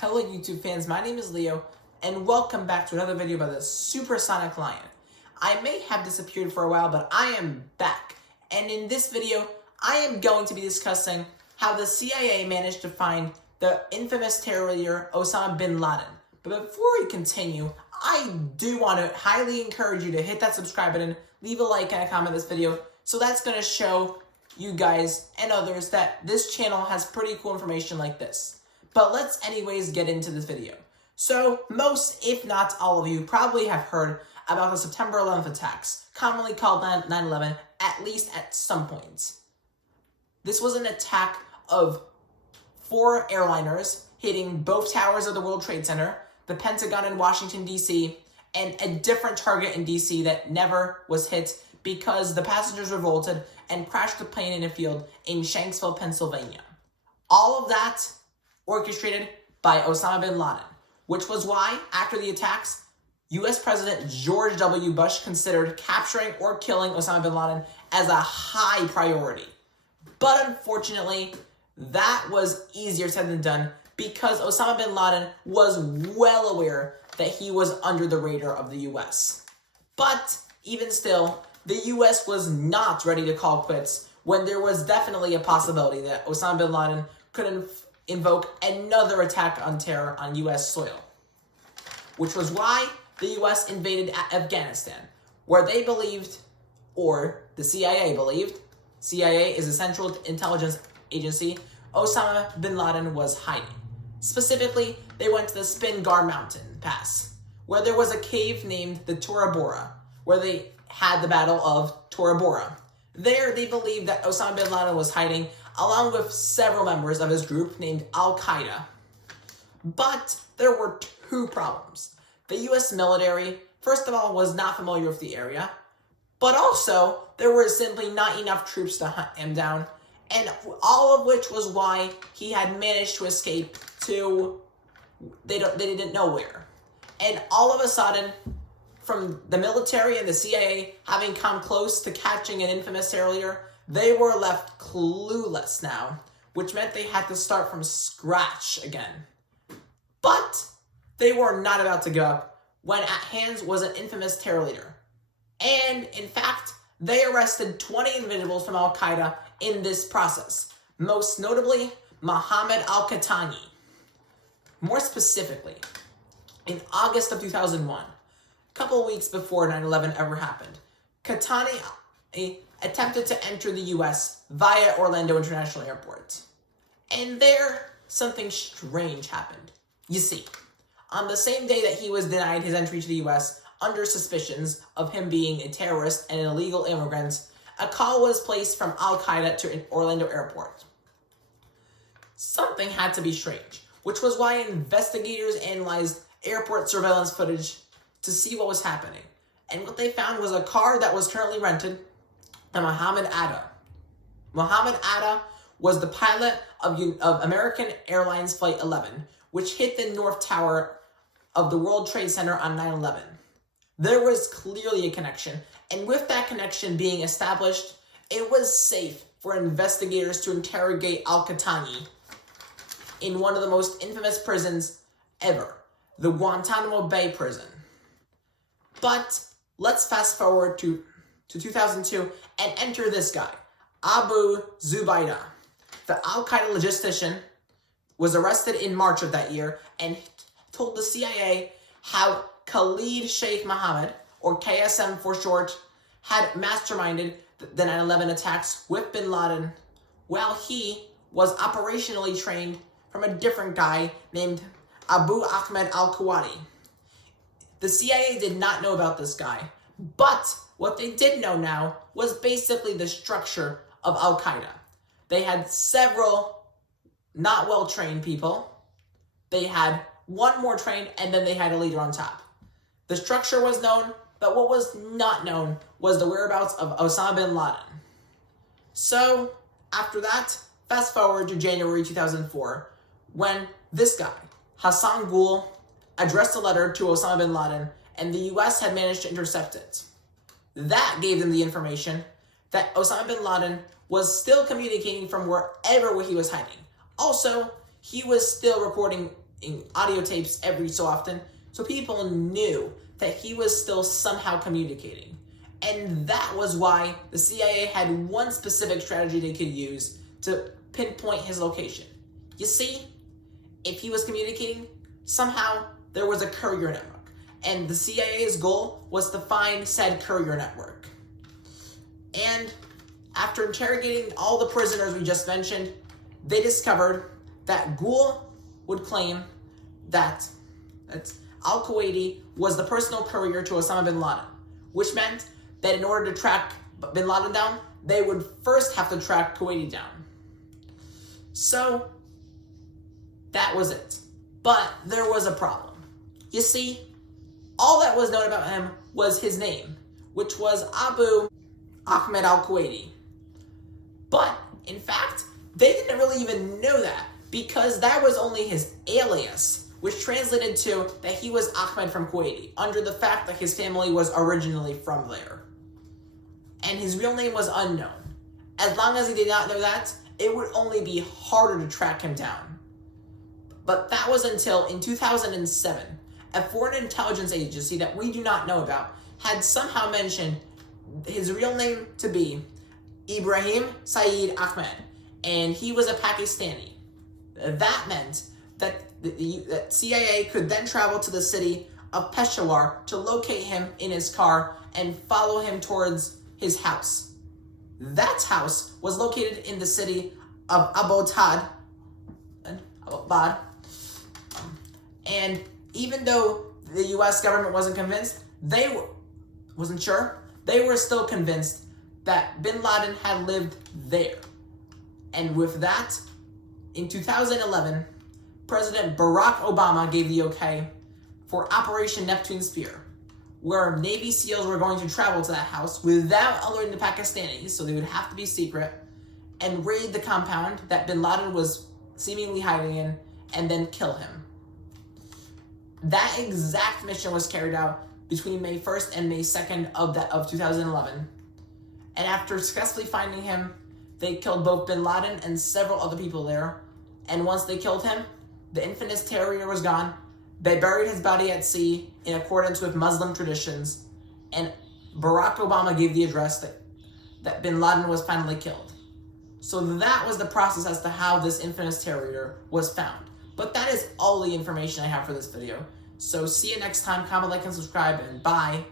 Hello YouTube fans, my name is Leo, and welcome back to another video about the Supersonic Lion. I may have disappeared for a while, but I am back. And in this video, I am going to be discussing how the CIA managed to find the infamous terror leader Osama Bin Laden. But before we continue, I do want to highly encourage you to hit that subscribe button, leave a like and a comment on this video, so that's going to show you guys and others that this channel has pretty cool information like this. But let's anyways get into this video. So most, if not all of you, probably have heard about the September 11th attacks, commonly called 9/11, at least at some point. This was an attack of 4 airliners hitting both towers of the World Trade Center, the Pentagon in Washington, D.C., and a different target in D.C. that never was hit because the passengers revolted and crashed the plane in a field in Shanksville, Pennsylvania. All of that orchestrated by Osama Bin Laden, which was why, after the attacks, U.S. President George W. Bush considered capturing or killing Osama Bin Laden as a high priority. But unfortunately, that was easier said than done because Osama Bin Laden was well aware that he was under the radar of the U.S. But even still, the U.S. was not ready to call quits when there was definitely a possibility that Osama Bin Laden could invoke another attack on terror on U.S. soil, which was why the U.S. invaded Afghanistan, where they believed, or the CIA believed, CIA is a Central Intelligence Agency, Osama Bin Laden was hiding. Specifically, they went to the Spingar Mountain Pass, where there was a cave named the Tora Bora, where they had the Battle of Tora Bora. There, they believed that Osama Bin Laden was hiding, along with several members of his group named Al-Qaeda. But there were 2 problems. The U.S. military, first of all, was not familiar with the area, but also there were simply not enough troops to hunt him down, and all of which was why he had managed to escape to they didn't know where. And all of a sudden, from the military and the CIA having come close to catching an infamous terror leader, they were left clueless now, which meant they had to start from scratch again. But they were not about to give up when at hands was an infamous terror leader. And in fact, they arrested 20 individuals from Al-Qaeda in this process, most notably Mohammed al-Qahtani. More specifically, in August of 2001, a couple weeks before 9/11 ever happened, Qahtani attempted to enter the U.S. via Orlando International Airport. And there, something strange happened. You see, on the same day that he was denied his entry to the U.S. under suspicions of him being a terrorist and an illegal immigrant, a call was placed from Al-Qaeda to Orlando Airport. Something had to be strange, which was why investigators analyzed airport surveillance footage to see what was happening. And what they found was a car that was currently rented to Mohammed Atta. Mohammed Atta was the pilot of American Airlines Flight 11, which hit the North Tower of the World Trade Center on 9/11. There was clearly a connection, and with that connection being established, it was safe for investigators to interrogate Al-Qahtani in one of the most infamous prisons ever, the Guantanamo Bay prison. But let's fast forward to 2002 and enter this guy, Abu Zubaydah. The Al-Qaeda logistician was arrested in March of that year and told the CIA how Khalid Sheikh Mohammed, or KSM for short, had masterminded the 9/11 attacks with Bin Laden while he was operationally trained from a different guy named Abu Ahmed al-Kuwati. The CIA did not know about this guy, but what they did know now was basically the structure of Al-Qaeda. They had several not well-trained people. They had one more trained, and then they had a leader on top. The structure was known, but what was not known was the whereabouts of Osama Bin Laden. So, after that, fast forward to January 2004, when this guy, Hassan Ghul, addressed a letter to Osama Bin Laden, and the U.S. had managed to intercept it. That gave them the information that Osama Bin Laden was still communicating from wherever he was hiding. Also, he was still reporting in audio tapes every so often, so people knew that he was still somehow communicating. And that was why the CIA had one specific strategy they could use to pinpoint his location. You see, if he was communicating, somehow there was a courier network, and the CIA's goal was to find said courier network. And after interrogating all the prisoners we just mentioned, they discovered that Gul would claim that al-Kuwaiti was the personal courier to Osama Bin Laden, which meant that in order to track Bin Laden down, they would first have to track Kuwaiti down. So, that was it. But there was a problem. You see, all that was known about him was his name, which was Abu Ahmed al-Kuwaiti. But, in fact, they didn't really even know that, because that was only his alias, which translated to that he was Ahmed from Kuwaiti, under the fact that his family was originally from there. And his real name was unknown. As long as he did not know that, it would only be harder to track him down. But that was until in 2007, a foreign intelligence agency that we do not know about had somehow mentioned his real name to be Ibrahim Saeed Ahmed, and he was a Pakistani. That meant that the CIA could then travel to the city of Peshawar to locate him in his car and follow him towards his house. That house was located in the city of Abbottabad. And even though the US government wasn't convinced, wasn't sure, they were still convinced that Bin Laden had lived there. And with that, in 2011, President Barack Obama gave the okay for Operation Neptune Spear, where Navy SEALs were going to travel to that house without alerting the Pakistanis, so they would have to be secret, and raid the compound that Bin Laden was seemingly hiding in, and then kill him. That exact mission was carried out between May 1st and May 2nd of 2011. And after successfully finding him, they killed both Bin Laden and several other people there. And once they killed him, the infamous terror was gone. They buried his body at sea in accordance with Muslim traditions. And Barack Obama gave the address that Bin Laden was finally killed. So that was the process as to how this infamous terror was found. But that is all the information I have for this video. So see you next time. Comment, like, and subscribe, and bye.